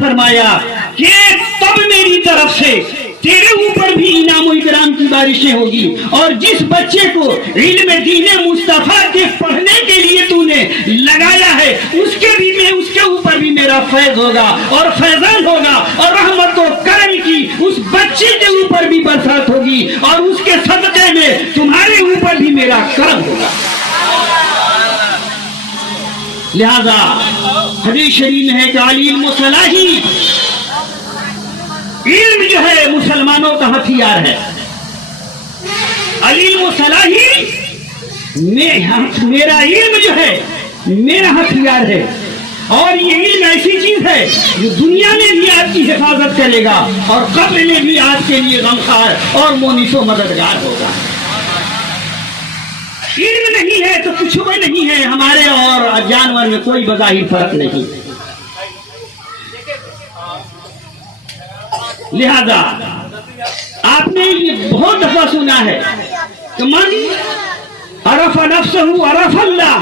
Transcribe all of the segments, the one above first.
فرمایا کہ تب میری طرف سے تیرے اوپر بھی انعام و اکرام کی بارشیں ہوگی، اور جس بچے کو علم دین مصطفیٰ کے پڑھنے کے لیے تو نے لگایا ہے اس کے اوپر بھی میرا فیض ہوگا اور فیضان ہوگا، اور رحمت و کرم کی اس بچے کے اوپر بھی برسات ہوگی، اور اس کے صدقے میں تمہارے اوپر بھی میرا کرم ہوگا۔ لہذا حدیث شریف میں ہے کہ علم و صلاحی، علم جو ہے مسلمانوں کا ہتھیار ہے۔ علم و صلاحی، میرا علم جو ہے میرا ہتھیار ہے، اور یہ علم ایسی چیز ہے جو دنیا میں بھی آپ کی حفاظت کرے گا اور قبر میں بھی آپ کے لیے غمخوار اور مونس و مددگار ہوگا۔ علم نہیں ہے تو کچھ بھی نہیں ہے، ہمارے اور جانور میں کوئی بظاہر فرق نہیں۔ لہذا آپ نے یہ بہت دفعہ سنا ہے کہ من عرف نفسہ عرف اللہ،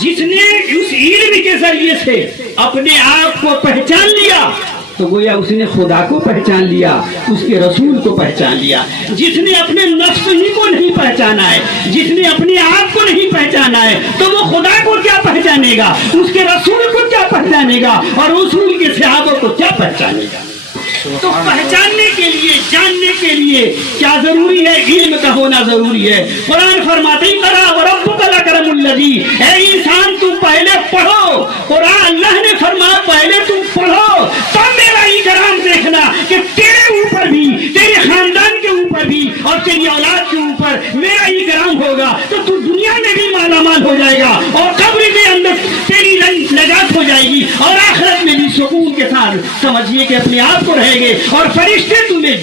جس نے اس علم کے ذریعے سے اپنے آپ کو پہچان لیا تو گویا اس نے خدا کو پہچان لیا، اس کے رسول کو پہچان لیا۔ جس نے اپنے نفس ہی کو نہیں پہچانا ہے، جس نے اپنے آپ کو نہیں پہچانا ہے، تو وہ خدا کو کیا پہچانے گا، اس کے رسول کو کیا پہچانے گا، اور رسول کے صحابہ کو کیا پہچانے گا۔ تو پہچاننے کے لیے، جاننے کے لیے کیا ضروری ہے؟ علم کا ہونا ضروری ہے۔ قرآن فرماتے ہی کرا وربک الاکرم الذی، اے انسان تم پہلے پڑھو۔ قرآن اللہ نے فرمایا پہلے تم پڑھو، تب میرا اکرام دیکھنا کہ تیرے اوپر بھی، تیرے خاندان کے اوپر بھی اور تیری اولاد کے اوپر میرا اکرام ہوگا، تو تو دنیا میں بھی مالا مال ہو جائے گا، اور قبر کے اندر تیری نجات ہو جائے گی، اور آخرت میں بھی سکون کے ساتھ سمجھیے کہ اپنے آپ کو رہے گے، اور فرشتے تمہیں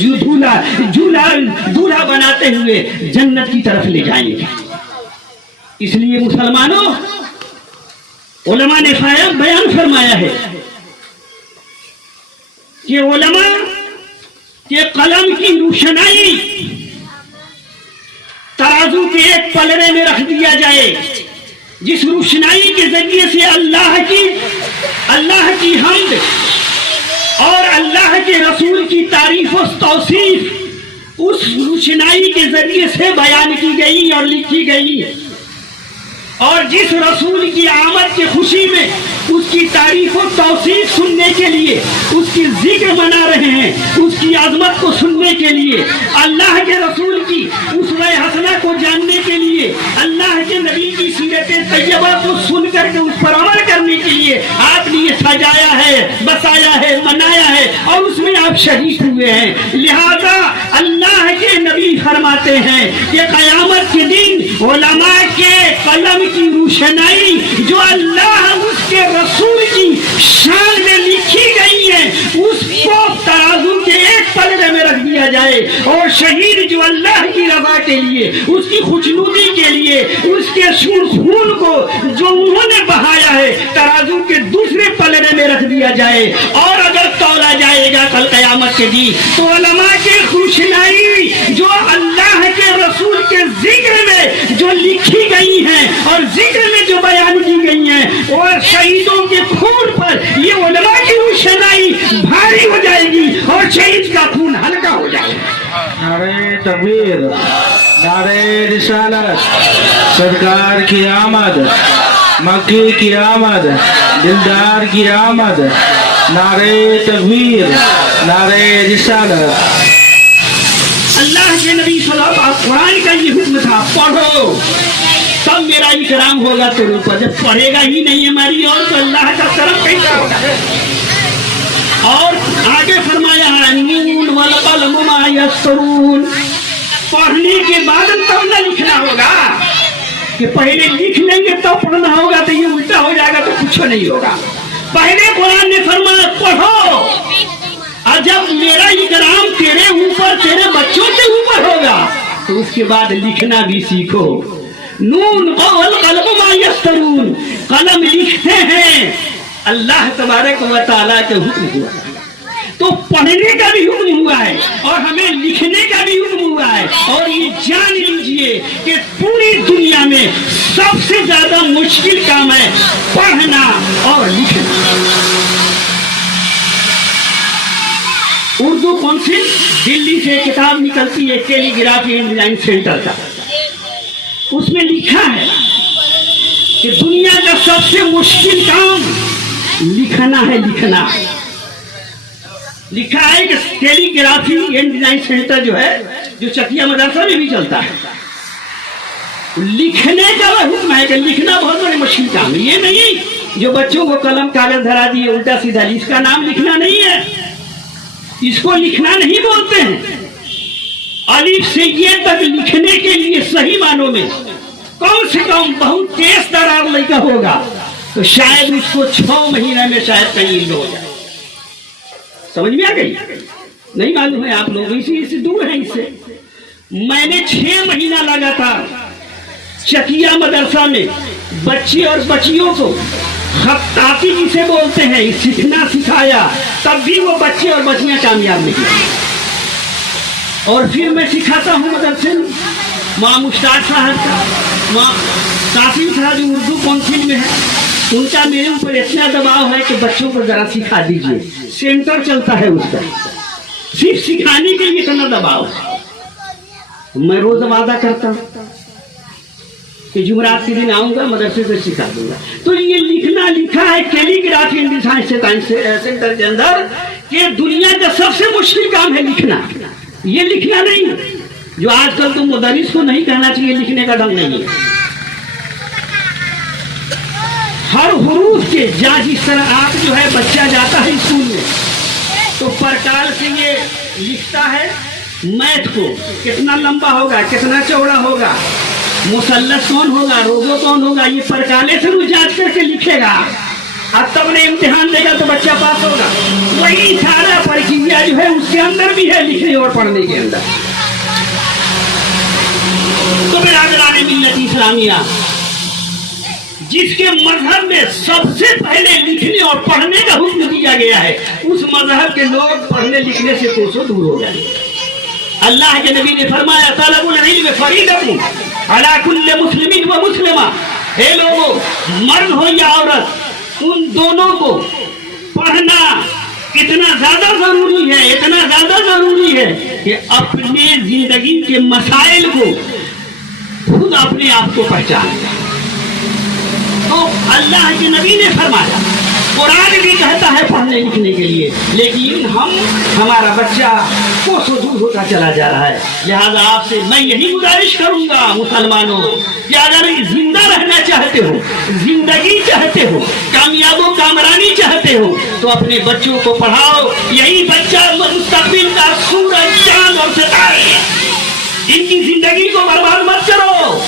دولہا بناتے ہوئے جنت کی طرف لے جائیں گے۔ اس لیے مسلمانوں، علماء نے بیان فرمایا ہے کہ علماء کے قلم کی روشنائی ترازو کے ایک پلڑے میں رکھ دیا جائے، جس روشنائی کے ذریعے سے اللہ کی حمد اور اللہ کے رسول کی تعریف و توصیف اس روشنائی کے ذریعے سے بیان کی گئی اور لکھی گئی، اور جس رسول کی آمد کی خوشی میں اس کی تعریف و توصیف سننے کے لیے، اس کی ذکر منا رہے ہیں، اس کی عظمت کو سننے کے لیے، اللہ کے رسول کی اسوہ حسنہ کو جاننے کے لیے، اللہ کے نبی کی سیرت طیبہ کو سن کر کے اس پر عمل کرنے کے لیے آپ نے یہ سجایا ہے، بسایا ہے، منایا ہے، اور اس میں آپ شریک ہوئے ہیں۔ لہذا اللہ کے نبی فرماتے ہیں کہ قیامت کے دن علماء کے قلم کی روشنائی جو اللہ اس کے رسول کی شان میں لکھی گئی ہے، اس کو ترازو کے ایک پلڑے میں رکھ دیا جائے، اور شہید جو اللہ کی رضا کے لیے، اس کی خوشنودی کے لیے، اس کے خون کو جو انہوں نے بہایا ہے، ترازو کے دوسرے پلڑے میں رکھ دیا جائے، اور اگر تولا جائے گا کل قیامت کے دن تو علماء کے روشنائی جو اللہ کے رسول کے ذکر میں جو لکھی گئی ہیں اور ذکر میں جو بیان کی گئی ہیں، اور شہیدوں کے خون پر یہ علماء کی روشنائی بھاری ہو جائے گی، اور شہید کا خون ہلکا ہو جائے گا۔ نعرہ تکبیر، نعرہ رسالت، سرکار کی آمد، مکی کی آمد، دلدار کی آمد، نعرہ تکبیر، نعرہ رسالت۔ اللہ کے نبی صلی اللہ علیہ وسلم قرآن کا یہ حکم تھا، پڑھو تب میرا اکرام ہوگا تیرے اوپر، جب پڑھے گا ہی نہیں ہماری اور تو اللہ کا کرم کیسا ہوگا؟ اور آگے فرمایا نون والقلم ما یسطرون، پڑھنے کے بعد تب نہ لکھنا ہوگا، کہ پہلے لکھ لیں گے تب پڑھنا ہوگا تو یہ الٹا ہو جائے گا تو کچھ نہیں ہوگا۔ پہلے قرآن نے فرمایا پڑھو، اور جب میرا اکرام تیرے اوپر، تیرے بچوں کے اوپر ہوگا تو اس کے بعد لکھنا بھی سیکھو۔ نون والقلم ما یسطرون، قلم لکھتے ہیں، اللہ تبارک و تعالیٰ کے حکم ہوا، تو پڑھنے کا بھی حکم ہوا ہے اور ہمیں لکھنے کا بھی حکم ہوا ہے. اور یہ جان لیجئے کہ پوری دنیا میں سب سے زیادہ مشکل کام ہے پڑھنا اور لکھنا. اردو کونسل دلی سے کتاب نکلتی ہے کیلی گرافی اینڈ ڈیزائن سینٹر کا. اس میں لکھا ہے کہ دنیا کا سب سے مشکل کام لکھنا ہے. لکھا ہے کہ کیلی گرافی اینڈ ڈیزائن سینٹر جو ہے جو چکیا مدرسہ میں بھی چلتا ہے, لکھنے کا وہ حکم ہے کہ لکھنا بہت بڑی مشکل کام ہے. یہ نہیں جو بچوں کو قلم کاغذ دھرا دیے الٹا سیدھا, اس کا نام لکھنا نہیں ہے, اس کو لکھنا نہیں بولتے ہیں. الف سے یہ تک لکھنے کے لیے صحیح معنوں میں کم سے کم بہت تیز ترار لڑکا ہوگا تو شاید اس کو 6 مہینے میں شاید کہیں ہو جائے. سمجھ میں آ گئی؟ نہیں معلوم ہے آپ لوگ اسی سے دور ہیں اس سے. میں نے 6 مہینہ لگا تھا چکیا مدرسہ میں بچے اور بچیوں کو خطاطی جسے بولتے ہیں سیکھنا سکھایا, تب بھی وہ بچے اور بچیاں کامیاب نہیں ہوئے. اور پھر میں سکھاتا ہوں مدرسے میں وہاں مشتاق صاحب کا, وہاں قاسم صاحب جو اردو کونسل میں ہے, ان کا میرے اوپر اتنا دباؤ ہے کہ بچوں کو ذرا سکھا دیجئے. سینٹر چلتا ہے اس کا, صرف سکھانے کے لیے اتنا دباؤ ہے. میں روز وعدہ کرتا ہوں کہ جمعرات کے دن آؤں گا مدرسے سے سکھا دوں گا. تو یہ لکھنا لکھا ہے کیلی گرافی اینڈ ڈیزائن سینٹر کے اندر کہ دنیا کا سب سے مشکل کام ہے لکھنا. یہ لکھنا نہیں جو آج کل تو مدرس کو نہیں کہنا چاہیے لکھنے کا ڈھنگ نہیں ہے. ہر حروف کے جس طرح آپ جو ہے بچہ جاتا ہے اسکول میں تو پرکال سے یہ لکھتا ہے میتھ کو کتنا لمبا ہوگا, کتنا چوڑا ہوگا, مثلث کون ہوگا, روبو کون ہوگا, یہ پرکالے سے وہ جانچ کر کے لکھے گا. اب تب نے امتحان دے گا تو بچہ پاس ہوگا. وہی سارا پرکریا جو ہے اس کے اندر بھی ہے لکھنے اور پڑھنے کے اندر. تو برادران ملت اسلامیہ, جس کے مذہب میں سب سے پہلے لکھنے اور پڑھنے کا حکم دیا گیا ہے, اس مذہب کے لوگ پڑھنے لکھنے سے کوسوں دور ہو جائیں. اللہ کے نبی نے فرمایا طلب العلم فریضۃ علی کل مسلم و مسلمہ. اے لوگوں, مرد ہو یا عورت, ان دونوں کو پڑھنا اتنا زیادہ ضروری ہے, اتنا زیادہ ضروری ہے کہ اپنے زندگی کے مسائل کو خود اپنے آپ کو پہچانے. تو اللہ کے نبی نے فرمایا, قرآن بھی کہتا ہے پڑھنے لکھنے کے لیے, لیکن ہمارا بچہ کوسوں دور ہوتا چلا جا رہا ہے. لہذا آپ سے میں یہی گزارش کروں گا مسلمانوں کہ اگر زندہ رہنا چاہتے ہو, زندگی چاہتے ہو, کامیاب و کامرانی چاہتے ہو تو اپنے بچوں کو پڑھاؤ. یہی بچہ مستقبل کا سورج چاند اور ستارے ہیں. ان کی زندگی کو برباد مت کرو.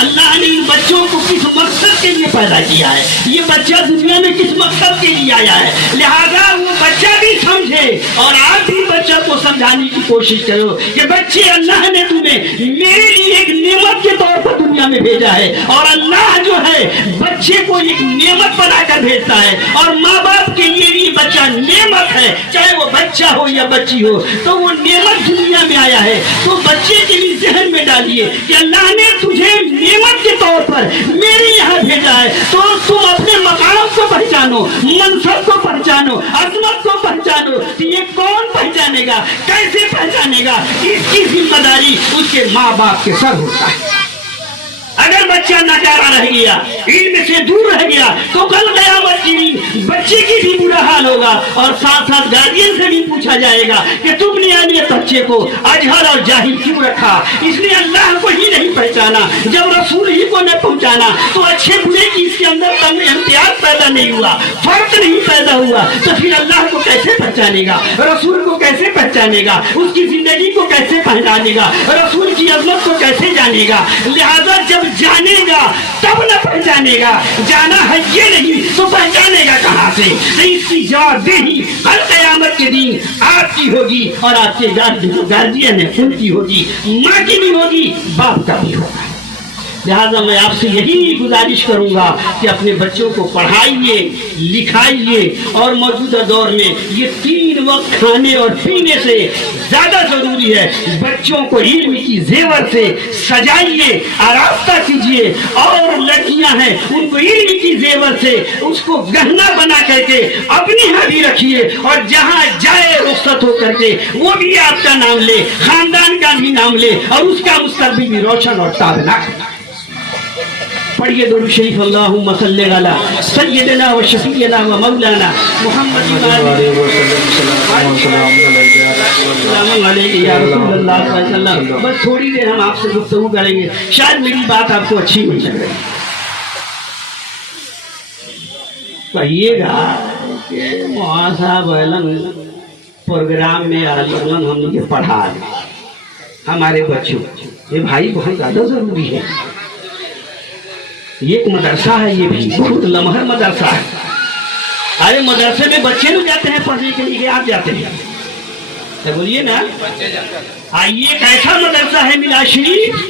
اللہ نے ان بچوں کو کس مقصد کے لیے پیدا کیا ہے, یہ بچہ دنیا میں کس مقصد کے لیے آیا ہے, لہذا وہ بچہ بھی سمجھے اور آپ بھی بچہ کو سمجھانے کی کوشش کرو کہ بچے, اللہ نے تمہیں میرے لیے ایک نعمت کے طور پر دنیا میں بھیجا ہے. اور اللہ جو ہے بچے کو ایک نعمت بنا کر بھیجتا ہے, اور ماں باپ کے لیے بھی بچہ نعمت ہے, چاہے وہ بچہ ہو یا بچی ہو. تو وہ نعمت دنیا میں آیا ہے تو بچے کے بھی ذہن میں ڈالیے کہ اللہ نے تجھے نعمت کے طور پر میرے یہاں بھیجا ہے, تو تم اپنے مقام کو پہچانو, منصب کو پہچانو, عظمت کو پہچانو. کہ یہ کون پہچانے گا, کیسے پہچانے گا, اس کی ذمہ داری اس کے ماں باپ کے سر ہوتا ہے. اگر بچہ ناکارہ رہ گیا, علم سے دور رہ گیا, تو کل قیامت کے دن بچے کی بھی برا حال ہوگا, اور ساتھ ساتھ گارڈین سے بھی پوچھا جائے گا کہ تم نے اپنے بچے کو اجہل اور جاہل کیوں رکھا, اس نے اللہ کو ہی نہیں پہچانا, جب رسول ہی کو نہ پہنچانا تو اچھے برے کی اس کے اندر تم امتیاز پیدا نہیں ہوا, فرق نہیں پیدا ہوا, تو پھر اللہ کو کیسے پہچانے گا, رسول کو کیسے پہچانے گا, اس کی زندگی کو کیسے پہچانے گا, رسول کی عظمت کو کیسے جانے گا. لہذا جب جانے گا تب نہ پہچانے گا, جانا ہے یہ نہیں تو پہچانے گا کہاں سے. اس کی جواب دہی ہر قیامت کے دن آپ کی ہوگی, اور آپ کے گارجین ہے ان کی ہوگی, ماں کی بھی ہوگی, باپ کا بھی ہوگا. لہذا میں آپ سے یہی گزارش کروں گا کہ اپنے بچوں کو پڑھائیے لکھائیے، اور موجودہ دور میں یہ 3 وقت کھانے اور پینے سے زیادہ ضروری ہے، بچوں کو علم کی زیور سے سجائیے، آراستہ کیجیے، اور لڑکیاں ہیں ان کو علم کی زیور سے اس کو گہنا بنا کر کے اپنی یہاں بھی رکھیے، اور جہاں جائے رخصت ہو کر کے وہ بھی آپ کا نام لے، خاندان کا بھی نام لے، اور اس کا مستقبل بھی روشن اور تابناک ہو۔ پڑھیے درود شریف، اللہم صلی علی سیدنا و شفیعنا و مولانا محمد السلام علیکم یا رسول اللہ صلی اللہ علیہ وسلم۔ بس تھوڑی دیر ہم آپ سے گفتگو کریں گے، شاید میری بات آپ کو اچھی نہیں لگ رہی۔ کہیے گا کہ مولانا صاحب پروگرام میں ہم یہ پڑھا دیں ہمارے بچوں، یہ بھائی بہت زیادہ ضروری ہے، یہ ایک مدرسہ ہے، یہ بھی بہت لمحر مدرسہ ہے۔ ارے مدرسے میں بچے لوگ جاتے ہیں پڑھنے کے لیے، آپ جاتے ہیں؟ بولیے نا، آئیے ایک ایسا مدرسہ ہے ملا شریف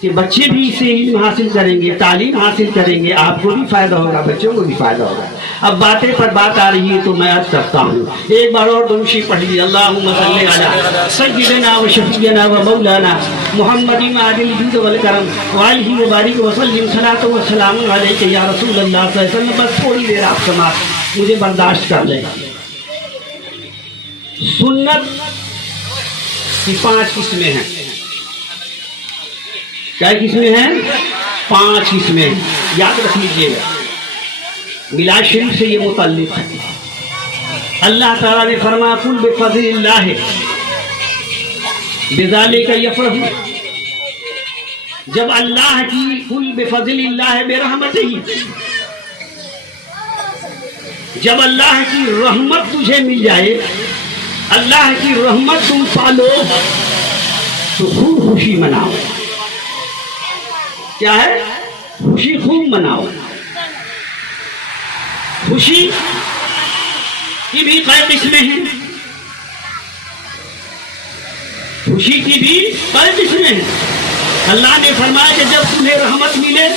کہ بچے بھی اسے علم حاصل کریں گے، تعلیم حاصل کریں گے، آپ کو بھی فائدہ ہوگا، بچوں کو بھی فائدہ ہوگا۔ اب باتیں پر بات آ رہی ہے تو میں عرض کرتا ہوں، ایک بار اور درود شریف پڑھ لیجیے، اللہم صلی علی سیدنا و شفیعنا و مولانا محمد معدن الجود والکرم وآلہ وبارک وسلم، صلاۃ و سلام علیک یا رسول اللہ صلی اللہ علیہ وسلم۔ بس تھوڑی دیر آپ سماعت مجھے برداشت کر لیں۔ سنت کی 5 قسمیں ہیں۔ کیا قسمیں ہیں؟ 5 قسمیں، یاد رکھ لیجیے گا، میلاد شریف سے یہ متعلق ہے۔ اللہ تعالیٰ نے فرمایا قل بفضل اللہ بذالک یفرح، جب اللہ کی قل بفضل اللہ برحمتہ، جب اللہ کی رحمت تجھے مل جائے، اللہ کی رحمت تم پالو تو خوب خوشی مناؤ۔ کیا ہے؟ خوشی خوب مناؤ۔ خوشی کی بھی کئی قسمیں ہیں، خوشی کی بھی کئی قسمیں ہیں۔ اللہ نے فرمایا کہ جب تمہیں رحمت ملے،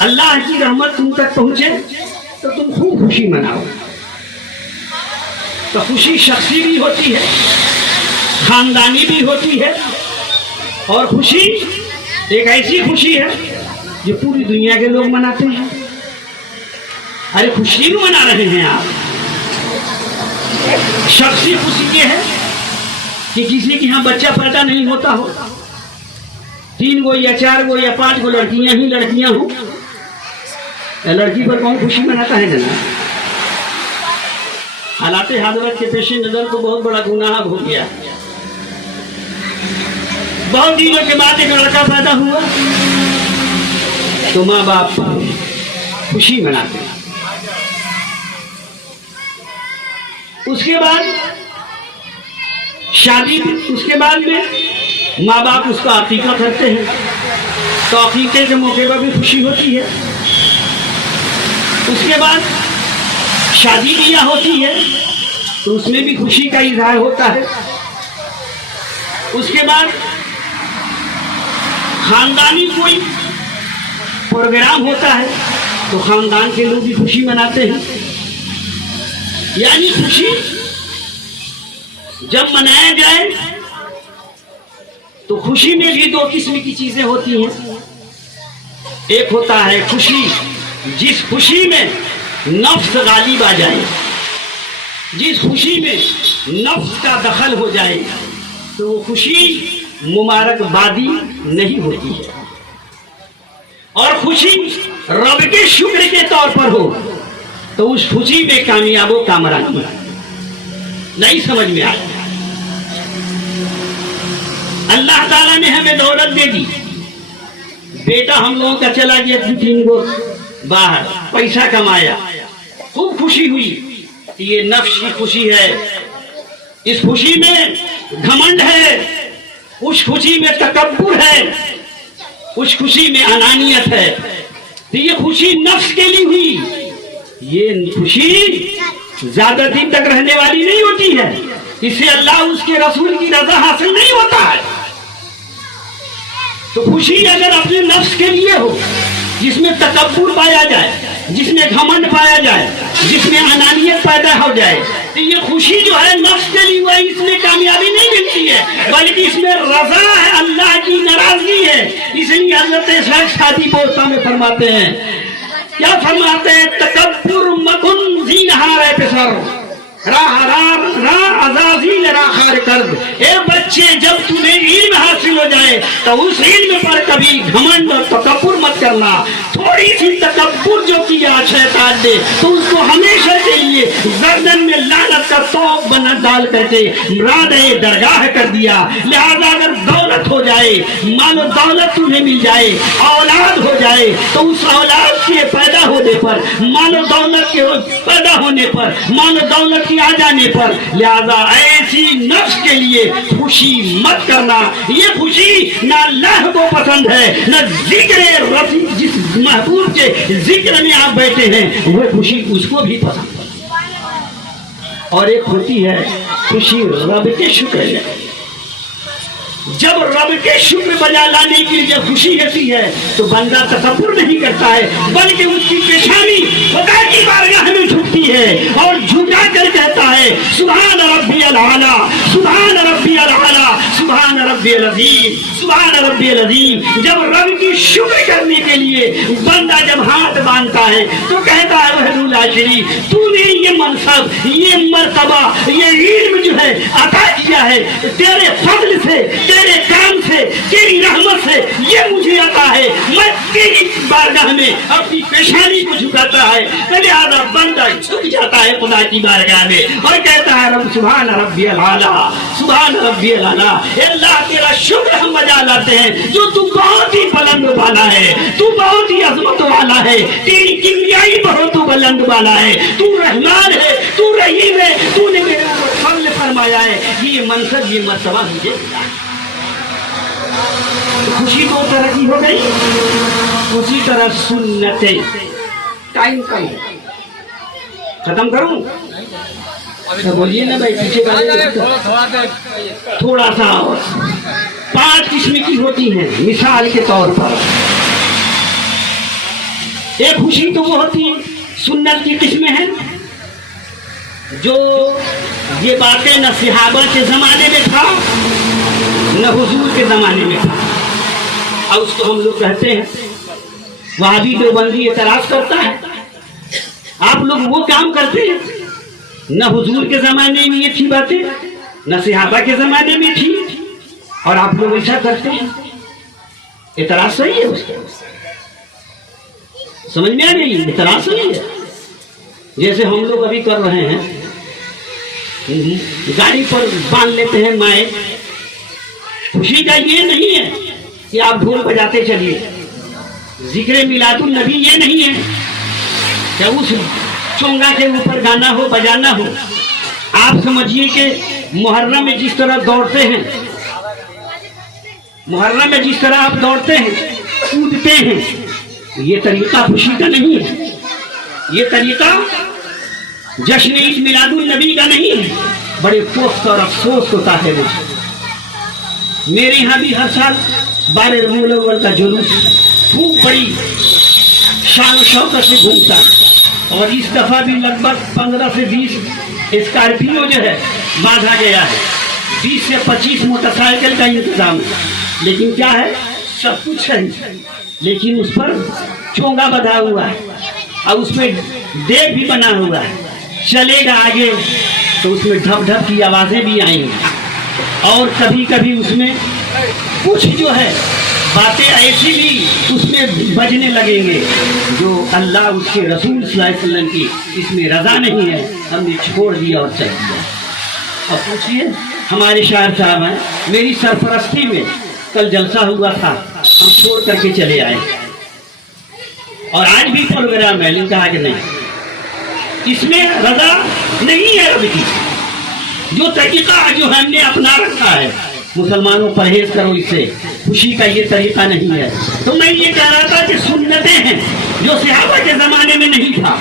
اللہ کی رحمت تم تک پہنچے تو تم خوب خوشی مناؤ۔ تو خوشی شخصی بھی ہوتی ہے، خاندانی بھی ہوتی ہے، اور خوشی ایک ایسی خوشی ہے جو پوری دنیا کے لوگ مناتے ہیں۔ ارے خوشی کیوں منا رہے ہیں آپ؟ شخصی خوشی یہ ہے کہ کسی کے یہاں بچہ پیدا نہیں ہوتا ہو، 3 گو یا 4 گو یا 5 گو لڑکیاں ہی لڑکیاں ہوں، لڑکی پر کون خوشی مناتا ہے جناب؟ حالات حضرت کے پیش نظر تو بہت بڑا گناہ ہو گیا۔ بہت دنوں کے بعد ایک لڑکا پیدا ہوا تو ماں باپ خوشی مناتے ہیں۔ اس کے بعد شادی، اس کے بعد میں ماں باپ اس کا عقیقہ کرتے ہیں، تو عقیقے کے موقع پر بھی خوشی ہوتی ہے۔ اس کے بعد شادی بیاہ ہوتی ہے تو اس میں بھی خوشی کا اظہار ہوتا ہے۔ اس کے بعد خاندانی کوئی پروگرام ہوتا ہے تو خاندان کے لوگ بھی خوشی مناتے ہیں۔ یعنی خوشی جب منایا جائے تو خوشی میں بھی 2 قسم کی چیزیں ہوتی ہیں۔ ایک ہوتا ہے خوشی، جس خوشی میں نفس غالب آ جائے، جس خوشی میں نفس کا دخل ہو جائے تو وہ خوشی مبارکبادی نہیں ہوتی ہے۔ اور خوشی رب کے شکر کے طور پر ہو تو اس خوشی میں کامیاب و کامرانی نہیں سمجھ میں آیا۔ اللہ تعالیٰ نے ہمیں دولت دے دی، بیٹا ہم لوگوں کا چلا گیا 3 گو باہر، پیسہ کمایا، خوب خوشی ہوئی، یہ نفس کی خوشی ہے۔ اس خوشی میں گھمنڈ ہے، اس خوشی میں تکبر ہے، اس خوشی میں انانیت ہے، تو یہ خوشی نفس کے لیے ہوئی۔ یہ خوشی زیادہ دن تک رہنے والی نہیں ہوتی ہے، اس سے اللہ اس کے رسول کی رضا حاصل نہیں ہوتا ہے۔ تو خوشی اگر اپنے نفس کے لیے ہو، جس میں تکبر پایا جائے، جس میں گھمنڈ پایا جائے، جس میں انانیت پیدا ہو جائے، تو یہ خوشی جو ہے نفس کے لیے ہے، اس میں کامیابی نہیں ملتی ہے، بلکہ اس میں رضا ہے، اللہ کی ناراضگی ہے۔ اس لیے حضرت شادی پوستا میں فرماتے ہیں، کیا فرماتے ہیں؟ تکبر مکن زینہار پسر راہ عزازیل راخار کرد۔ اے بچے، جب تمہیں علم حاصل ہو جائے تو اس علم پر کبھی گھمنڈ اور تکبر مت کرنا۔ تھوڑی سی تکبر جو کیا شیطان نے تو اس کو ہمیشہ کے لیے گردن میں لعنت کا توق بنا ڈال کر کے مراد درگاہ کر دیا۔ لہذا اگر دولت ہو جائے، مال و دولت تمہیں مل جائے، اولاد ہو جائے، تو اس اولاد کے پیدا ہونے پر، مال و دولت کے پیدا ہونے پر، مال و دولت کی آ جانے پر، لہذا ایسی نفس کے لیے خوشی مت کرنا۔ یہ خوشی نہ اللہ کو پسند ہے، نہ ذکر رفیع جس محبوب کے ذکر میں آپ بیٹھے ہیں وہ خوشی اس کو بھی پسند ہے۔ اور ایک ہوتی ہے خوشی رب کے شکر ہے۔ جب رب کے شکر بجا لانے کے لیے جب خوشی ہوتی ہے تو بندہ تکبر نہیں کرتا ہے، بلکہ اس کی پیشانی خدا کی بارگاہ میں جھکتی ہے اور جھکا کر کہتا ہے سبحان ربی الاعلیٰ، سبحان ربی الاعلیٰ، سبحان ربی العظیم، سبحان ربی العظیم۔ جب رب کی شکر کرنے کے لیے بندہ جب ہاتھ باندھتا ہے تو کہتا ہے وحدہ لا شریک، تو نے یہ منصب، یہ مرتبہ، یہ علم جو ہے عطا کیا ہے تیرے فضل سے، تیرے کرم سے، تیری رحمت سے یہ مجھے عطا ہے، میں تیری بارگاہ میں اپنی پیشانی کو جھکاتا ہے۔ لہذا بندہ جھک جاتا ہے خدا کی بارگاہ میں اور کہتا ہے رب سبحان ربی الاعلیٰ، سبحان ربی الاعلیٰ۔ اللہ تیرا شکر ہم بجا لاتے ہیں جو تو بہت ہی بلند والا ہے، تو بہت ہی عظمت والا ہے، تیری کبریائی بہت بلند والا ہے، تو رحمان ہے، تو رحیم ہے، تو نے میرے اوپر فضل فرمایا ہے، یہ منصب، یہ مرتبہ مجھے ملا ہے۔ خوشی دو طرح کی ہو گئی، اسی طرح سنتیں۔ ٹائم کم ختم کروں؟ بولیے نا بھائی، پیچھے تھوڑا سا اور۔ 5 قسم کی ہوتی ہیں مثال کے طور پر۔ ایک خوشی تو وہ ہوتی ہے، سنت کی قسمیں ہیں جو یہ باتیں نہ صحابہ کے زمانے میں تھا نہ حضور کے زمانے میں تھا، اور اس کو ہم لوگ کہتے ہیں وہابی دیوبندی اعتراض کرتا ہے آپ لوگ وہ کام کرتے ہیں، نہ حضور کے زمانے میں یہ تھی باتیں، نہ صحابہ کے زمانے میں تھی، اور آپ لوگ ایسا کرتے ہیں۔ اعتراض صحیح ہے اس کا، سمجھ میں آ گئی؟ اعتراض صحیح ہے۔ جیسے ہم لوگ ابھی کر رہے ہیں، گاڑی پر باندھ لیتے ہیں مائیں۔ خوشی کا یہ نہیں ہے کہ آپ ڈھول بجاتے چلیے، ذکر میلاد النبی یہ نہیں ہے کہ اس چونگا کے اوپر گانا ہو، بجانا ہو۔ آپ سمجھیے کہ محرم میں جس طرح دوڑتے ہیں، محرم میں جس طرح آپ دوڑتے ہیں، کودتے ہیں، یہ طریقہ خوشی کا نہیں ہے، یہ طریقہ جشن عید میلاد النبی کا نہیں ہے۔ بڑے پوست اور افسوس ہوتا ہے مجھے، میرے یہاں بھی ہر سال 12 ربیع الاول کا جلوس خوب بڑی شان و شوکت سے گھومتا ہے، اور اس دفعہ بھی لگ بھگ 15 سے 20 اسکارپیو جو ہے باندھا گیا ہے، 20 سے 25 موٹر سائیکل کا انتظام ہے۔ لیکن کیا ہے، سب کچھ ہے، لیکن اس پر چونگا بندھا ہوا ہے اور اس میں دیگ بھی بنا ہوا ہے۔ چلے گا آگے تو اس میں ڈھپ ڈھپ کی آوازیں بھی آئیں گی، اور کبھی کبھی اس میں کچھ جو ہے باتیں ایسی بھی اس میں بجنے لگیں گے جو اللہ اس کے رسول صلی اللہ علیہ وسلم کی اس میں رضا نہیں ہے، ہم نے چھوڑ دیا اور چل دیا۔ اب پوچھئے، ہمارے شاعر صاحب ہیں، میری سرپرستی میں کل جلسہ ہوا تھا، ہم چھوڑ کر کے چلے آئے، اور آج بھی پروگرام ہے، لیکن کہا کہ نہیں، اس میں رضا نہیں ہے رب کی۔ جو طریقہ جو ہم نے اپنا رکھا ہے، مسلمانوں پرہیز کرو اس سے، خوشی کا یہ طریقہ نہیں ہے۔ تو میں یہ کہہ رہا تھا کہ سنتیں ہیں جو صحابہ کے زمانے میں نہیں تھا،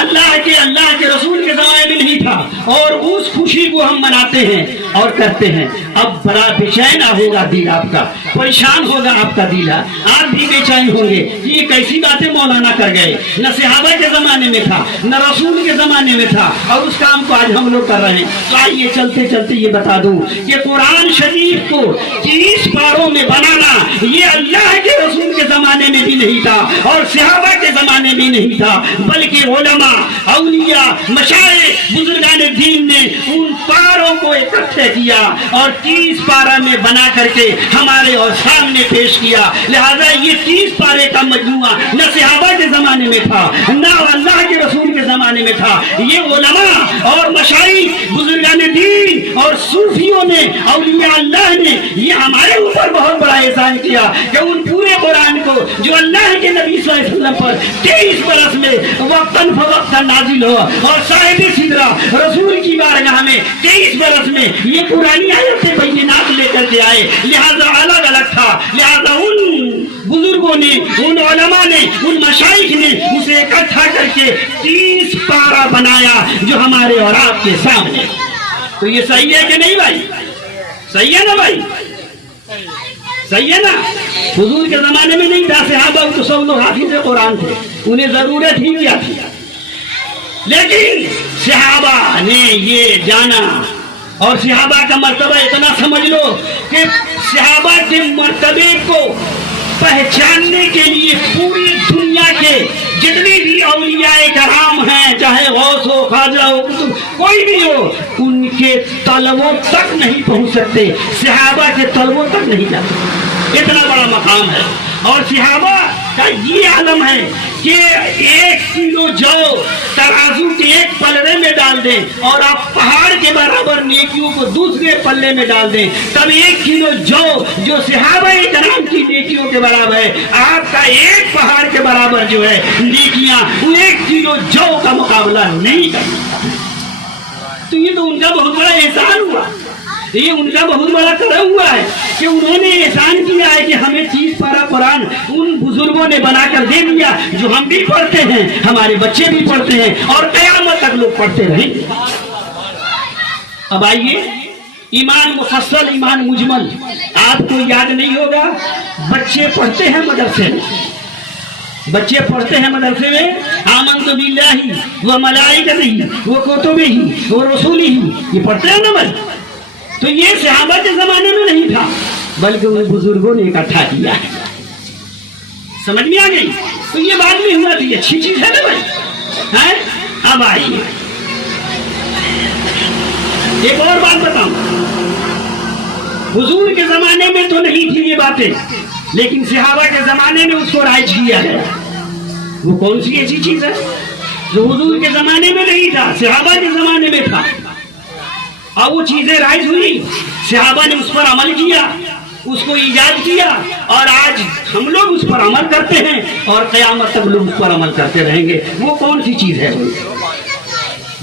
اللہ کے رسول کے زمانے میں نہیں تھا، اور اس خوشی کو ہم مناتے ہیں۔ اور کرتے ہیں. اب بڑا بے چین ہوگا دل آپ کا, پریشان ہوگا آپ کا دل, آپ بھی بے چین ہوں گے کہ یہ کیسی باتیں مولانا کر گئے. نہ صحابہ کے زمانے میں تھا, نہ رسول کے زمانے میں تھا, اور اس کام کو آج ہم لوگ کر رہے ہیں. تو آئیے چلتے چلتے یہ بتا دوں کہ قرآن شریف کو 30 پاروں میں بنانا یہ اللہ کے رسول کے زمانے میں بھی نہیں تھا اور صحابہ کے زمانے میں نہیں تھا, بلکہ علماء, اولیاء, مشائخ, بزرگان دین نے ان پاروں کو اکٹھے کیا اور 30 پارہ میں بنا کر کے ہمارے اور سامنے پیش کیا. لہذا یہ 30 پارے کا مجموعہ نہ صحابہ کے زمانے میں تھا, نہ اللہ کے رسول کے زمانے میں تھا. یہ علماء اور مشائخ, بزرگان دین اور صوفیوں نے, اولیاء اللہ نے یہ ہمارے اوپر بہت بڑا احسان کیا کہ ان پورے قرآن کو جو اللہ کے نبی صلی اللہ علیہ وسلم پر 23 برس میں وقتاً فوقتاً نازل ہوا اور صاحب سدرہ رسول کی بارگاہ میں 23 برس میں یہ قرآنی آیتیں بینات لے کر کے آئے. لہذا الگ الگ تھا, لہذا ان بزرگوں نے, ان علماء نے, ان مشائخ نے اسے اکٹھا کر کے 30 پارہ بنایا جو ہمارے اور آپ کے سامنے. تو یہ صحیح ہے کہ نہیں بھائی؟ صحیح ہے نا بھائی؟ صحیح ہے نا؟ حضور کے زمانے میں نہیں تھا, صحابہ تو سب لوگ حافظ قرآن تھے, انہیں ضرورت ہی کیا تھی. لیکن صحابہ نے یہ جانا, اور صحابہ کا مرتبہ اتنا سمجھ لو کہ صحابہ کے مرتبے کو پہچاننے کے لیے پوری دنیا کے جتنے بھی اولیاء کرام ہیں, چاہے غوث ہو, خواجہ ہو, کوئی بھی ہو, ان کے طلبوں تک نہیں پہنچ سکتے, صحابہ کے طلبوں تک نہیں جا سکتے. اتنا بڑا مقام ہے. اور صحابہ کا یہ عالم ہے کہ 1 کلو جو ترازو کے ایک پلڑے میں ڈال دیں اور آپ پہاڑ کے برابر نیکیوں کو دوسرے پلے میں ڈال دیں, تب 1 کلو جو صحابہ کرام کی نیکیوں کے برابر ہے, آپ کا ایک پہاڑ کے برابر جو ہے نیکیاں, وہ 1 کلو جو کا مقابلہ نہیں کر سکتا. تو یہ تو ان کا بہت بڑا احسان ہوا, یہ ان کا بہت بڑا کرم ہوا ہے کہ انہوں نے احسان کیا ہے کہ ہمیں 30 پارہ قرآن ان بزرگوں نے بنا کر دے دیا, جو ہم بھی پڑھتے ہیں, ہمارے بچے بھی پڑھتے ہیں, اور قیامت تک لوگ پڑھتے رہیں. اب آئیے, ایمان مفصل, ایمان مجمل آپ کو یاد نہیں ہوگا. بچے پڑھتے ہیں مدرسے میں, بچے پڑھتے ہیں مدرسے میں آمنت باللہ و ملائکتہ و کتبہ و رسولہ, یہ پڑھتے ہیں نا بھائی. تو یہ صحابہ کے زمانے میں نہیں تھا, بلکہ ان بزرگوں نے اکٹھا کیا ہے. سمجھ میں آ گئی؟ تو یہ بعد میں ہوا تھی, اچھی چیز ہے نا بھائی. اب آئیے ایک اور بات بتاؤں. حضور کے زمانے میں تو نہیں تھی یہ باتیں, لیکن صحابہ کے زمانے میں اس کو رائج کیا ہے. وہ کون سی ایسی چیز ہے جو حضور کے زمانے میں نہیں تھا, صحابہ کے زمانے میں تھا, اور وہ چیزیں رائج ہوئی, صحابہ نے اس پر عمل کیا, اس کو ایجاد کیا, اور آج ہم لوگ اس پر عمل کرتے ہیں اور قیامت تک لوگ اس پر عمل کرتے رہیں گے. وہ کون سی چیز ہے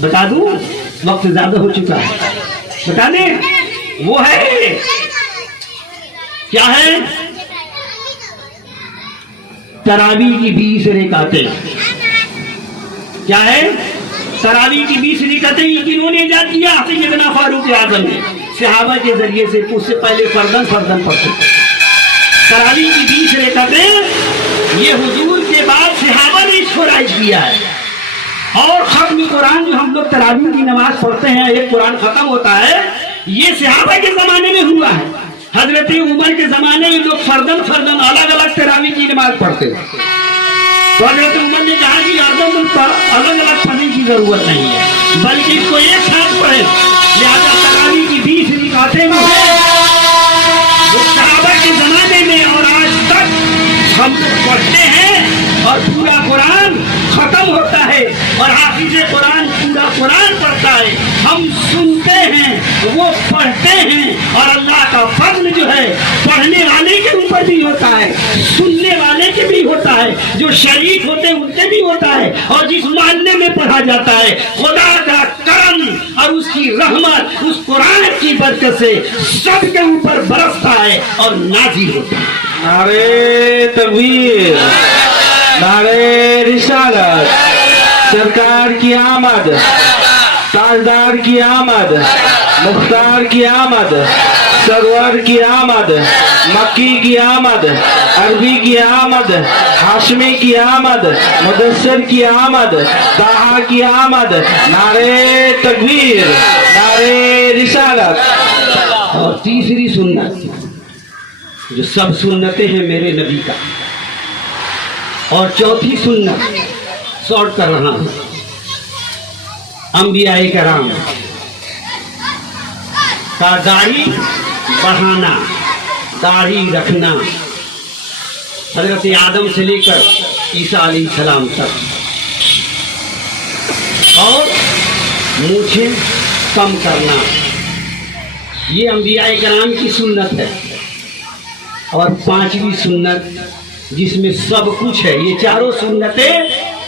بتا دوں؟ وقت زیادہ ہو چکا ہے, بتا دیں. وہ ہے, کیا ہے؟ تراویح کی 20 رکعتیں. کیا ہے؟ تراویح کی 20 رکعتیں. یہ کنہوں نے ایجاد کیا؟ سیدنا فاروق اعظم نے, صحابہ کے ذریعے سے. اس سے پہلے فردن پڑھتے. تراویح کی 20 رکعتیں یہ حضور کے بعد صحابہ نے اس کو رائج کیا ہے. اور ختم قرآن جو ہم لوگ تراویح کی نماز پڑھتے ہیں, ایک قرآن ختم ہوتا ہے, یہ صحابہ کے زمانے میں ہوا ہے. حضرت عمر کے زمانے میں لوگ فردن الگ الگ تراویح کی نماز پڑھتے ہیں. تو حضرت عمر نے کہا کہ الگ الگ پڑھنے کی ضرورت نہیں ہے, بلکہ اس کو ایک ساتھ پڑھے. لہذا تراویح کی 20 رکعتیں وہ صحابہ کے زمانے میں اور آج تک ہم لوگ پڑھتے ہیں, اور پورا قرآن ختم ہوتا ہے اور حافظ قرآن پورا قرآن پڑھتا ہے. ہم سنتے ہیں, وہ پڑھتے ہیں, اور اللہ کا فضل جو ہے پڑھنے والے کے اوپر بھی ہوتا ہے, سننے والے کے بھی ہوتا ہے, جو شریک ہوتے ہیں ان کے بھی ہوتا ہے, اور جس محلے میں پڑھا جاتا ہے خدا کا کرم اور اس کی رحمت اس قرآن کی برکت سے سب کے اوپر برستا ہے اور نازل ہوتا ہے. نعرے تکبیر, نعرے رسالت, سرکار کی آمد, تاجدار کی آمد. مختار کی آمد، سرور کی آمد، مکی کی آمد، عربی کی آمد، ہاشمی کی آمد، مدثر کی آمد، طٰہٰ کی آمد، نعرے تکبیر، نعرے رسالت۔ اور تیسری سنت جو سب سنتیں ہیں میرے نبی کا، اور چوتھی سنت شارٹ کر رہا ہوں، انبیاء کرام کا داڑھی بڑھانا، داڑھی رکھنا، حضرت آدم سے لے کر عیسیٰ علیہ السلام تک، اور مونچھیں کم کرنا، یہ انبیاء کرام کی سنت ہے۔ اور پانچویں سنت جس میں سب کچھ ہے، یہ چاروں سنتیں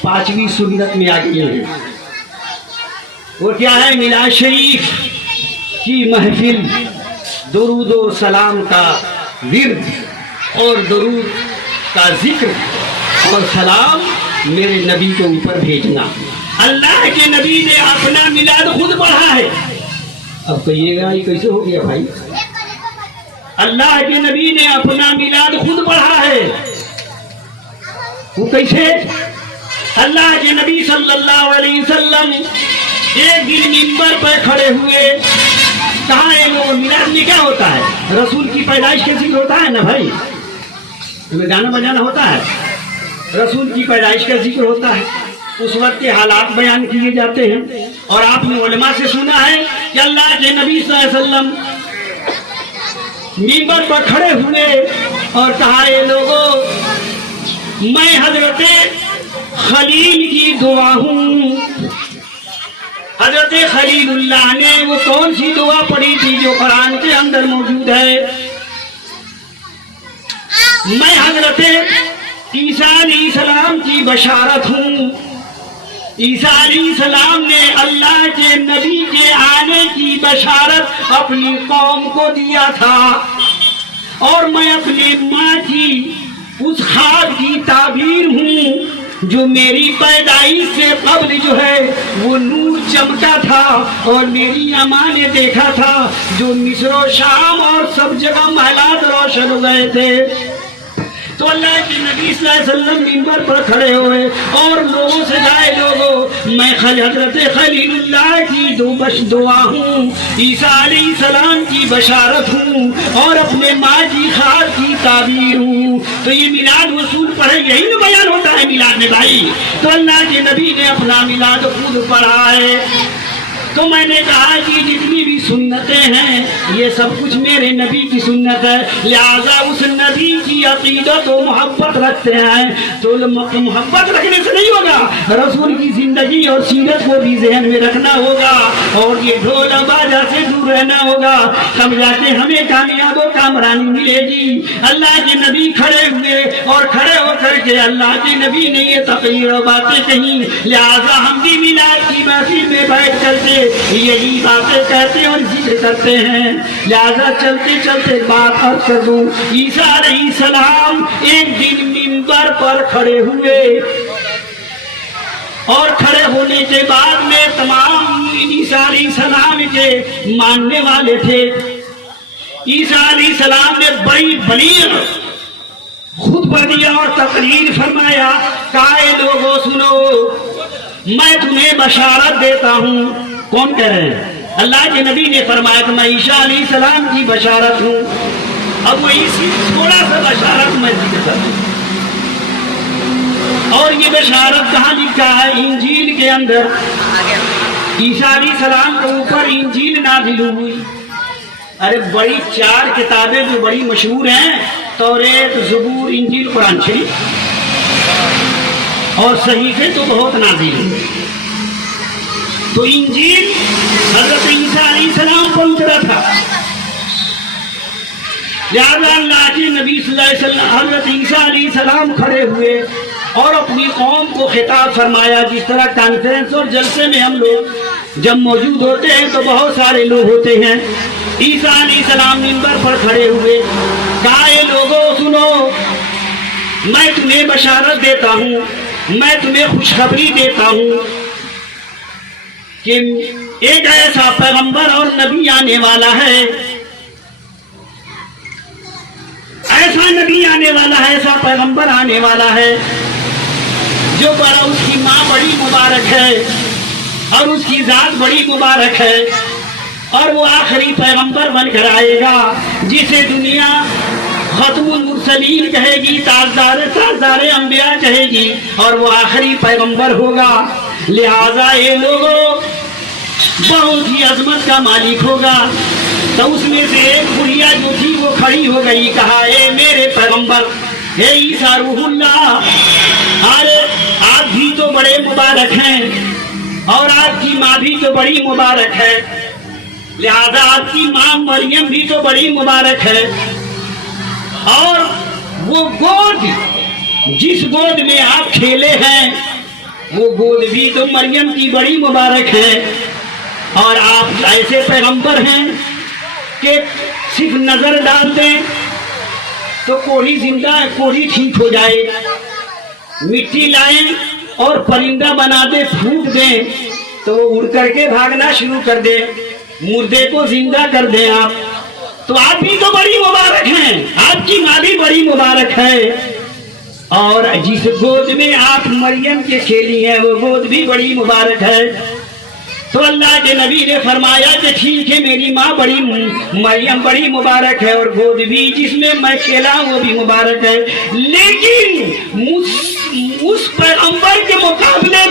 پانچویں سنت میں آ گئی ہیں، وہ کیا ہے؟ میلاد شریف کی محفل، درود و سلام کا ورد، اور درود کا ذکر اور سلام میرے نبی کے اوپر بھیجنا۔ اللہ کے نبی نے اپنا میلاد خود پڑھا ہے۔ اب کہیے گا یہ کیسے ہو گیا بھائی؟ اللہ کے نبی نے اپنا میلاد خود پڑھا ہے، وہ کیسے؟ اللہ کے نبی صلی اللہ علیہ وسلم ایک دن منبر پر کھڑے ہوئے، کہاں ہے وہ میلاد میں کیا ہوتا ہے؟ رسول کی پیدائش کا ذکر ہوتا ہے نا بھائی، تمہیں گانا بجانا ہوتا ہے، رسول کی پیدائش کا ذکر ہوتا ہے، اس وقت کے حالات بیان کیے جاتے ہیں۔ اور آپ نے علماء سے سنا ہے کہ اللہ کے نبی صلی اللہ علیہ وسلم منبر پر کھڑے ہوئے اور کہا، اے لوگوں، میں حضرت خلیل کی دعا ہوں۔ حضرت خلیل اللہ نے وہ کون سی دعا پڑھی تھی جو قرآن کے اندر موجود ہے؟ میں حضرت عیسیٰ علیہ السلام کی بشارت ہوں۔ عیسیٰ علیہ السلام نے اللہ کے نبی کے آنے کی بشارت اپنی قوم کو دیا تھا، اور میں اپنے ماں کی اس خواب کی تعبیر ہوں جو میری پیدائش سے قبل جو ہے وہ نور چمکا تھا، اور میری اماں نے دیکھا تھا جو مصر و شام اور سب جگہ محلات روشن ہو گئے تھے۔ تو اللہ کے نبی صلی اللہ علیہ وسلم منبر پر کھڑے ہوئے اور لوگوں سے کہا، لوگوں، میں حضرت خلیل اللہ کی دعا ہوں، عیسیٰ علیہ السلام کی بشارت ہوں، اور اپنے ماں کی خواب کی تعبیر ہوں۔ تو یہ میلاد رسول پڑھے، یہی نا بیان ہوتا ہے میلاد میں بھائی۔ تو اللہ کے نبی نے اپنا میلاد خود پڑھا ہے۔ تو میں نے کہا کہ جتنی بھی سنتیں ہیں یہ سب کچھ میرے نبی کی سنت ہے، لہذا اس نبی کی عقیدت و محبت رکھتے ہیں۔ تو محبت رکھنے سے نہیں ہوگا، رسول کی زندگی اور سیرت کو بھی ذہن میں رکھنا ہوگا، اور یہ ڈھول باجا سے دور رہنا ہوگا، تب جا کے ہمیں کامیاب و کامرانی ملے گی۔ اللہ کے نبی کھڑے ہوئے اور کھڑے ہو کر کے اللہ کے نبی نے یہ تقریر و باتیں کہیں، لہذا ہم بھی میلاد کی محفل میں بیٹھ کر کے یہی باتیں کہتے اور ذکر کرتے ہیں۔ لہذا چلتے چلتے بات عرض کر دوں، عیسیٰ علیہ السلام ایک دن منبر پر کھڑے ہوئے، اور کھڑے ہونے کے بعد میں تمام عیسیٰ علیہ السلام کے ماننے والے تھے۔ عیسیٰ علیہ السلام نے بڑی بلیغ خطبہ دیا اور تقریر فرمایا، کہا، لوگوں سنو، میں تمہیں بشارت دیتا ہوں۔ کون کہہ رہے ہیں؟ اللہ کے نبی نے فرمایا کہ میں عیسیٰ علیہ السلام کی بشارت ہوں۔ اب وہ اسی تھوڑا سا بشارت میں ذکر کروں، اور یہ بشارت کہاں لکھا ہے؟ انجیل کے اندر۔ عیسیٰ علیہ السلام کے اوپر انجیل نازل ہوئی۔ ارے بڑی چار کتابیں جو بڑی مشہور ہیں، توریت، زبور، انجیل، قرآن شریف، اور صحیفے تو بہت نازل ہوئے۔ تو انجیل حضرت عیسیٰ علیہ السلام پر اترا تھا، لہذا اللہ کے نبی صلی اللہ علیہ وسلم حضرت عیسیٰ علیہ السلام کھڑے ہوئے اور اپنی قوم کو خطاب فرمایا۔ جس طرح کانفرنس اور جلسے میں ہم لوگ جب موجود ہوتے ہیں تو بہت سارے لوگ ہوتے ہیں، عیسیٰ علیہ السلام منبر پر کھڑے ہوئے، کہا، اے لوگوں سنو، میں تمہیں بشارت دیتا ہوں، میں تمہیں خوشخبری دیتا ہوں کہ ایک ایسا پیغمبر اور نبی آنے والا ہے، ایسا نبی آنے والا ہے، ایسا پیغمبر آنے والا ہے جو بڑا، اس کی ماں بڑی مبارک ہے اور اس کی ذات بڑی مبارک ہے، اور وہ آخری پیغمبر بن کر آئے گا جسے دنیا ختم المرسلین کہے گی، تاجدار انبیاء کہے گی، اور وہ آخری پیغمبر ہوگا۔ لہذا یہ لوگوں بہت ہی عظمت کا مالک ہوگا۔ تو اس میں سے ایک بڑھیا جو تھی وہ کھڑی ہو گئی، کہا اے میرے پیغمبر، اے عیسیٰ روح اللہ، ارے آپ بھی تو بڑے مبارک ہیں اور آپ کی ماں بھی تو بڑی مبارک ہے، لہذا آپ کی ماں مریم بھی تو بڑی مبارک ہے، اور وہ گود جس گود میں آپ کھیلے ہیں وہ گود بھی تو مریم کی بڑی مبارک ہے، اور آپ ایسے پیغمبر ہیں کہ صرف نظر ڈال دیں تو کوڑی زندہ ہے، کوڑی ٹھیک ہو جائے، مٹی لائیں اور پرندہ بنا دے، پھونک دیں تو وہ اڑ کر کے بھاگنا شروع کر دے، مردے کو زندہ کر دیں آپ، تو آپ بھی تو بڑی مبارک ہیں، آپ کی ماں بھی بڑی مبارک ہے، اور جس گود میں آپ مریم کے کھیلی ہیں وہ گود بھی بڑی مبارک ہے۔ تو اللہ کے نبی نے فرمایا کہ ٹھیک ہے، میری ماں بڑی مریم بڑی مبارک ہے اور گود بھی جس میں میں کھیلا وہ بھی مبارک ہے، لیکن اس پیغمبر کے مقابلے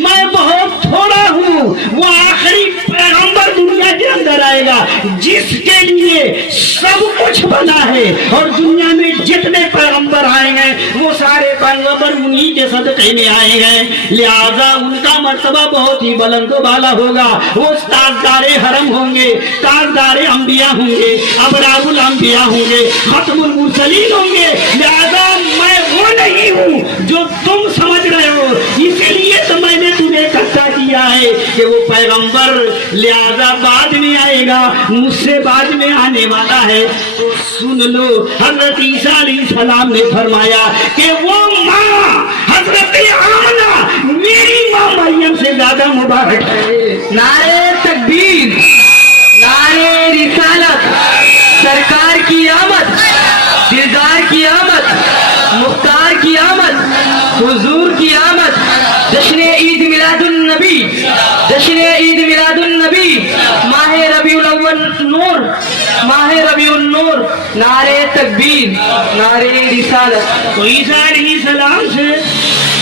میں بہت تھوڑا ہوں۔ وہ آخری پیغمبر دنیا کے اندر آئے گا جس کے لیے سب کچھ بنا ہے، اور دنیا میں جتنے پیغمبر آئے ہیں وہ سارے پیغمبر انہی کے صدقے میں آئے ہیں، لہذا ان کا مرتبہ بہت ہی بلند و بالا ہوگا۔ وہ تاجدار حرم ہوں گے، تاجدار انبیاء ہوں گے، ابرار الانبیاء ہوں گے، ختم المرسلین ہوں گے، لہذا میں وہ نہیں ہوں جو تم سمجھ رہے ہو، اسی لیے تو میں نے تمہیں اکٹھا کیا ہے کہ وہ پیغمبر لہذا بعد میں آئے گا، مجھ سے بعد میں آنے والا ہے۔ تو سن لو، حضرت عیسیٰ علیہ السلام نے فرمایا کہ وہ ماں حضرت آمنہ میری ماں مریم سے زیادہ مبارک ہے۔ نعرے تکبیر، نعرے رسالت، سرکار کی آمد، دلدار کی آمد، مختار کی آمد، حضور کی آمد، جشن عید میلاد النبی، جشن عید میلاد النبی، ماہ ربیع الاول نور، ماہ ربیع النور، نعرے تکبیر، نعرے رسالت۔ تو عیسیٰ علیہ السلام سے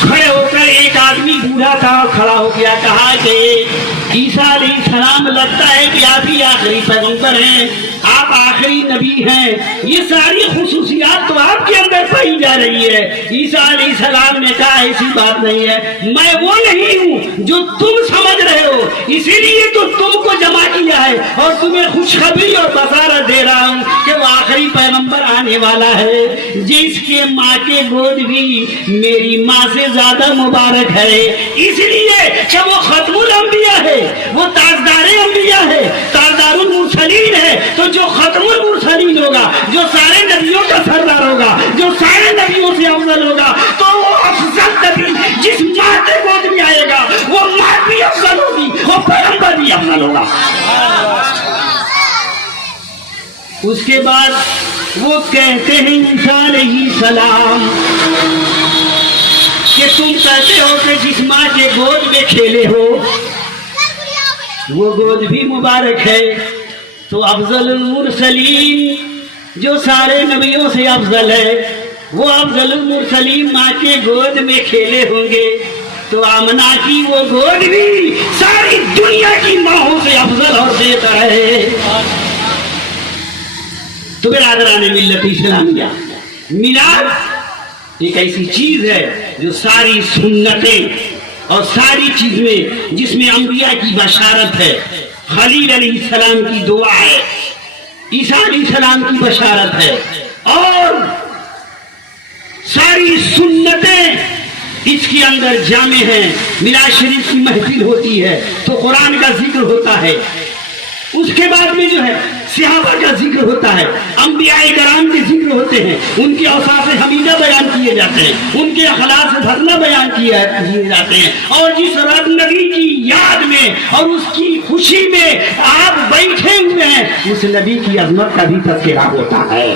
کھڑے ہو کر ایک آدمی بوڑھا تھا، کھڑا ہو گیا، کہا کہ عیسیٰ علیہ السلام لگتا ہے کہ آپ ہی آخری پیغمبر ہیں، آپ آخری نبی ہیں، یہ ساری خصوصیات تو آپ کے اندر پائی جا رہی ہے۔ عیسیٰ علیہ السلام نے کہا ایسی بات نہیں ہے، میں وہ نہیں ہوں جو تم سمجھ رہے ہو، اسی لیے تو تم کو جمع کیا ہے اور تمہیں خوشخبری اور بشارت دے رہا ہوں کہ وہ آخری پیغمبر آنے والا ہے جس کے ماں کے گود بھی میری ماں سے زیادہ مبارک ہے، اس لیے کہ وہ ختم الانبیاء ہے، وہ تاجدار انبیاء ہے، تاجدار المرسلین ہے، تو جو ختم المرسلین ہوگا، جو سارے نبیوں کا سردار ہوگا، جو سارے نبیوں سے افضل ہوگا، تو وہ افضل نبی جس ماں کے گود میں آئے گا وہ ماں بھی افضل ہوگی، وہ پیغمبر بھی افضل ہوگا۔ اس کے بعد وہ کہتے ہیں عیسیٰ علیہ السلام کہ تم کہتے ہو کہ جس ماں کے گود میں کھیلے ہو وہ گود بھی مبارک ہے، تو افضل المرسلین جو سارے نبیوں سے افضل ہے، وہ افضل المرسلین ماں کے گود میں کھیلے ہوں گے، تو آمنہ کی وہ گود بھی ساری دنیا کی ماں سے افضل اور بہتر ہے۔ تو برادران ملت اسلامیہ، میلاد ایک ایسی چیز ہے جو ساری سنتیں اور ساری چیزیں جس میں انبیاء کی بشارت ہے، خلیل علیہ السلام کی دعا ہے، عیسیٰ علیہ السلام کی بشارت ہے، اور ساری سنتیں اس کے اندر جامع ہیں۔ میلاد شریف کی محفل ہوتی ہے تو قرآن کا ذکر ہوتا ہے، اس کے بعد میں جو ہے صحابہ کا ذکر ہوتا ہے، انبیاء کرام کے ذکر ہوتے ہوتے ہیں، ان کے اوصاف حمیدہ بیان کیے جاتے ہیں، ان کے اخلاق حسنہ بیان کیے جاتے ہیں، اور جس رب نبی کی یاد میں اور اس کی خوشی میں آپ بیٹھے ہوئے ہیں اس نبی کی عظمت کا بھی تذکرہ ہوتا ہے۔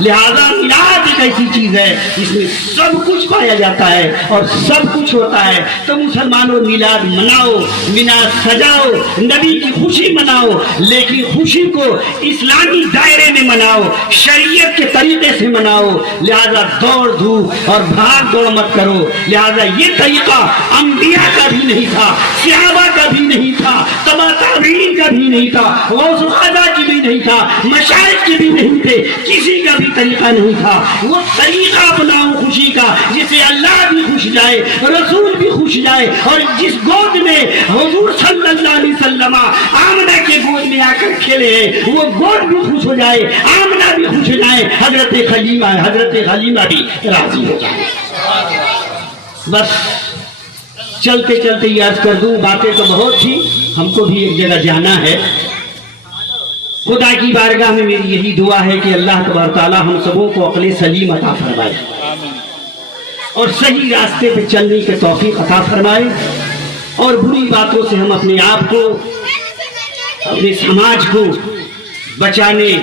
لہذا میلاد ایک ایسی چیز ہے جس میں سب کچھ پایا جاتا ہے اور سب کچھ ہوتا ہے۔ تو مسلمانوں میلاد مناؤ، میلاد سجاؤ، نبی کی خوشی مناؤ، لیکن خوشی کو اسلامی دائرے میں مناؤ، شریعت کے طریقے سے مناؤ۔ لہذا دوڑ دھوپ اور بھاگ دوڑ مت کرو۔ لہذا یہ طریقہ انبیاء کا بھی نہیں تھا، صحابہ کا بھی نہیں تھا، تبع تابعین کا بھی نہیں تھا، غوث الخدا کی بھی نہیں تھا، مشائخ کے بھی نہیں تھے، کسی کا بھی طریقہ نہیں تھا۔ وہ طریقہ اپناؤ خوشی کا جس سے اللہ بھی خوش جائے، رسول بھی خوش جائے، اور جس گود میں حضور صلی اللہ علیہ وسلم آمنہ کے گود میں آ کر کھیلے ہیں وہ گود بھی خوش ہو جائے، آمنہ بھی خوش ہو جائے، حضرت حلیمہ بھی راضی ہو جائے۔ بس چلتے چلتے یہ عرض کر دوں، باتیں تو بہت تھی، ہم کو بھی ایک جگہ جانا ہے۔ خدا کی بارگاہ میں میری یہی دعا ہے کہ اللہ تبارک تعالیٰ ہم سبوں کو عقل سلیم عطا فرمائے اور صحیح راستے پہ چلنے کے توفیق عطا فرمائے، اور بری باتوں سے ہم اپنے آپ کو، اپنے سماج کو بچانے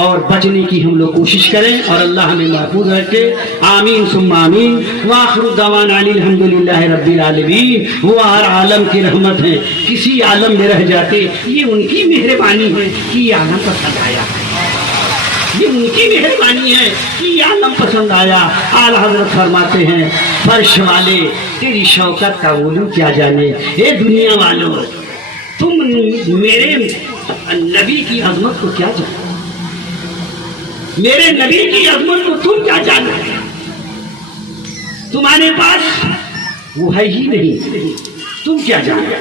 اور بچنے کی ہم لوگ کوشش کریں، اور اللہ ہمیں محفوظ رکھے۔ آمین ثم آمین۔ وآخر دعوانا الحمدللہ رب العالمین۔ وہ ہر عالم کی رحمت ہے، کسی عالم میں رہ جاتے یہ ان کی مہربانی ہے کہ یہ عالم پسند آیا، یہ ان کی مہربانی ہے کہ یہ عالم پسند آیا۔ اعلیٰ حضرت فرماتے ہیں فرش والے تیری شوکت کا علو کیا جانے، اے دنیا والوں تم میرے نبی کی عظمت کو کیا جانے، میرے نبی کی عظمت کو تم کیا جانا ہے، تمہارے پاس وہ ہے ہی نہیں، تم کیا جانا۔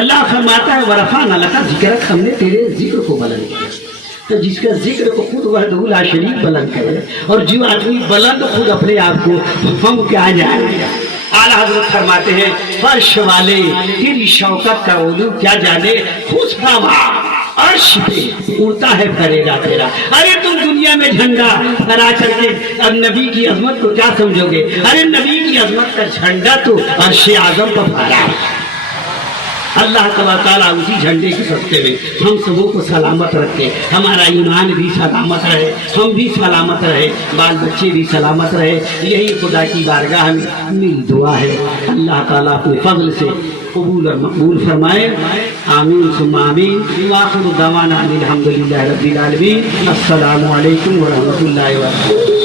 اللہ فرماتا ہے وَرَفَعْنَا لَكَ ذِكْرَكَ، ہم نے تیرے ذکر کو بلند کیا۔ تو جس کا ذکر کو خود وحدہ لا شریک بلند کرے، اور جو آدمی بلند خود اپنے آپ کو، ہم کیا جانیں۔ اعلیٰ حضرت فرماتے ہیں فرش والے تیری شوکت کا علو کیا جانے، خوش ہوا عرش پہ اڑتا ہے پھریرا تیرا۔ ارے تم دنیا میں جھنڈا پھرا کر کے اب نبی کی عظمت کو کیا سمجھو گے؟ ارے نبی کی عظمت کا جھنڈا تو عرش اعظم پر پھہرا ہے۔ اللہ تعالیٰ اسی جھنڈے کے صدقے میں ہم سبوں کو سلامت رکھے، ہمارا ایمان بھی سلامت رہے، ہم بھی سلامت رہے، بال بچے بھی سلامت رہے۔ یہی خدا کی بارگاہ میں میری دعا ہے، اللہ تعالیٰ اپنے فضل سے قبول اور مقبول فرمائے۔ آمین ثم آمین۔ وآخر دعوانا الحمدللہ رب العالمین۔ السلام علیکم ورحمۃ اللہ وبرکاتہ۔